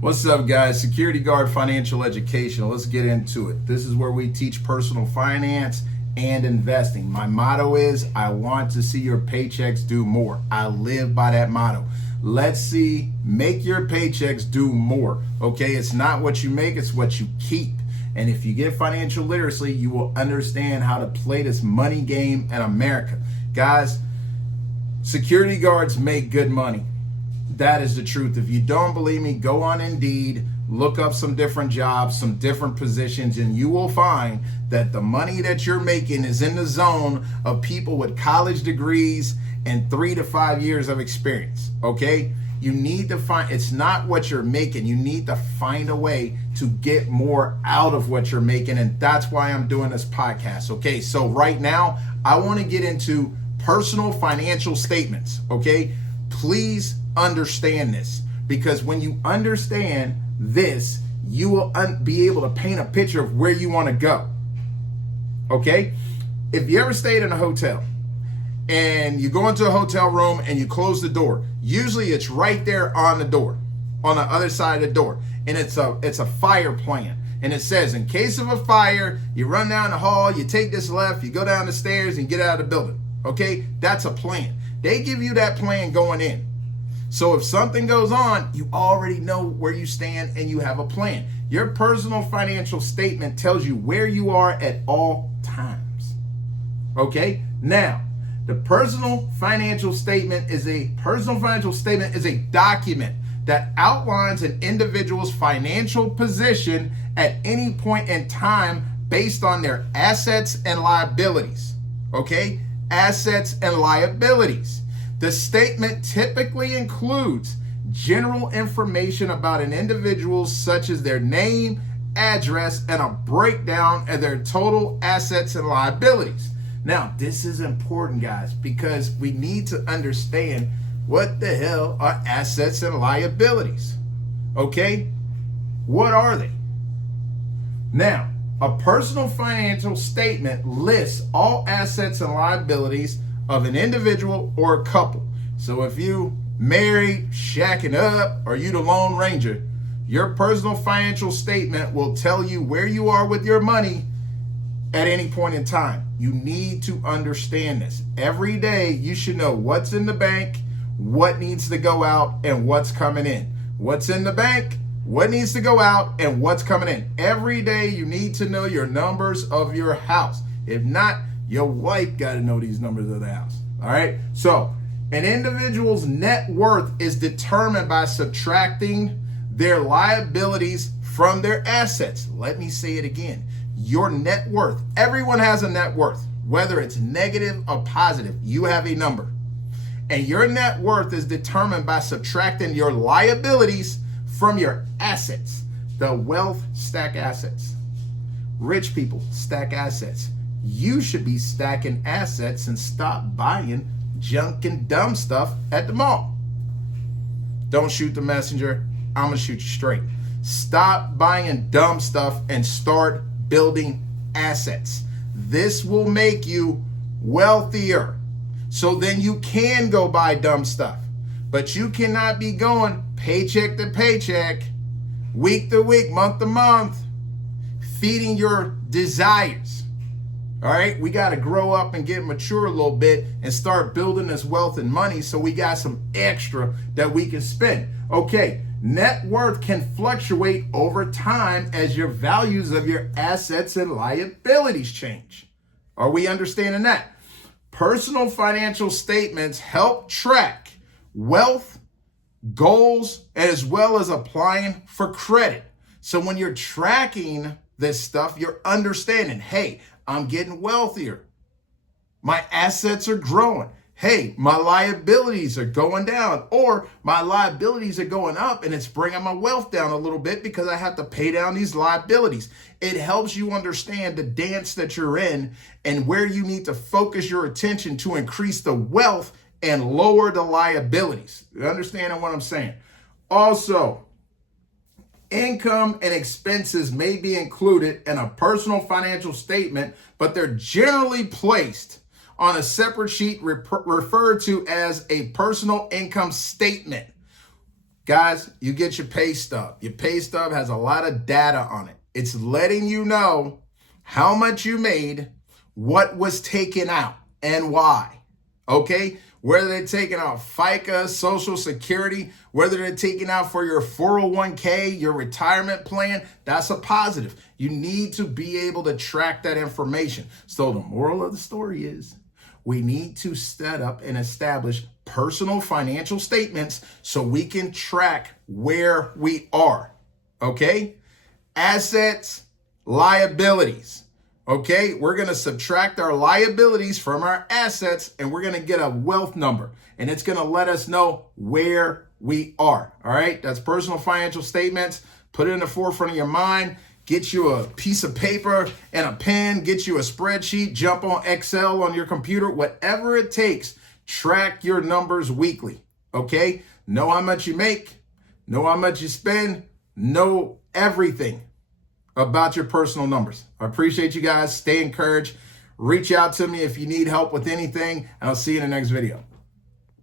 What's up, guys? Security Guard Financial Education. Let's get into it. This is where we teach personal finance and investing. My motto is, I want to see your paychecks do more. I live by that motto. Let's see, make your paychecks do more. Okay, it's not what you make, it's what you keep. And if you get financial literacy, you will understand how to play this money game in America. Guys, security guards make good money. That is the truth. If you don't believe me, go on Indeed, look up some different jobs, some different positions, and you will find that the money that you're making is in the zone of people with college degrees and 3 to 5 years of experience. Okay? You need to find, it's not what you're making. You need to find a way to get more out of what you're making. And that's why I'm doing this podcast. Okay? So right now, I want to get into personal financial statements. Okay? Please understand this, because when you understand this, you will be able to paint a picture of where you want to go. Okay? If you ever stayed in a hotel and you go into a hotel room and you close the door, usually it's right there on the door, on the other side of the door, and it's a fire plan. And it says, in case of a fire, you run down the hall, you take this left, you go down the stairs and get out of the building. Okay? That's a plan. They give you that plan going in. So if something goes on, you already know where you stand and you have a plan. Your personal financial statement tells you where you are at all times. Okay? Now, the personal financial statement is a document that outlines an individual's financial position at any point in time based on their assets and liabilities. Okay? Assets and liabilities. The statement typically includes general information about an individual, such as their name, address, and a breakdown of their total assets and liabilities. Now, this is important, guys, because we need to understand what the hell are assets and liabilities. Okay? What are they? Now, a personal financial statement lists all assets and liabilities of an individual or a couple. So if you married, shacking up, or you the Lone Ranger, your personal financial statement will tell you where you are with your money at any point in time. You need to understand this. Every day you should know what's in the bank, what needs to go out, and what's coming in. What's in the bank, what needs to go out, and what's coming in. Every day you need to know your numbers of your house. If not, your wife got to know these numbers of the house. All right? So, an individual's net worth is determined by subtracting their liabilities from their assets. Let me say it again. Your net worth. Everyone has a net worth. Whether it's negative or positive, you have a number. And your net worth is determined by subtracting your liabilities from your assets. The wealth stack assets. Rich people stack assets. You should be stacking assets and stop buying junk and dumb stuff at the mall. Don't shoot the messenger. I'm going to shoot you straight. Stop buying dumb stuff and start building assets. This will make you wealthier. So then you can go buy dumb stuff. But you cannot be going paycheck to paycheck, week to week, month to month, feeding your desires. All right, we got to grow up and get mature a little bit and start building this wealth and money so we got some extra that we can spend. Okay, net worth can fluctuate over time as your values of your assets and liabilities change. Are we understanding that? Personal financial statements help track wealth, goals, as well as applying for credit. So when you're tracking this stuff, you're understanding, hey, I'm getting wealthier. My assets are growing. Hey, my liabilities are going down, or my liabilities are going up and it's bringing my wealth down a little bit because I have to pay down these liabilities. It helps you understand the dance that you're in and where you need to focus your attention to increase the wealth and lower the liabilities. You understand what I'm saying? Also, income and expenses may be included in a personal financial statement, but they're generally placed on a separate sheet referred to as a personal income statement. Guys, you get your pay stub. Your pay stub has a lot of data on it. It's letting you know how much you made, what was taken out, and why. Okay? Whether they're taking out FICA, Social Security, whether they're taking out for your 401k, your retirement plan, that's a positive. You need to be able to track that information. So the moral of the story is we need to set up and establish personal financial statements so we can track where we are. Okay? Assets, liabilities. Okay, we're going to subtract our liabilities from our assets and we're going to get a wealth number and it's going to let us know where we are. All right, that's personal financial statements. Put it in the forefront of your mind. Get you a piece of paper and a pen. Get you a spreadsheet. Jump on Excel on your computer. Whatever it takes, track your numbers weekly. Okay, know how much you make. Know how much you spend. Know everything about your personal numbers. I appreciate you guys. Stay encouraged. Reach out to me if you need help with anything, and I'll see you in the next video.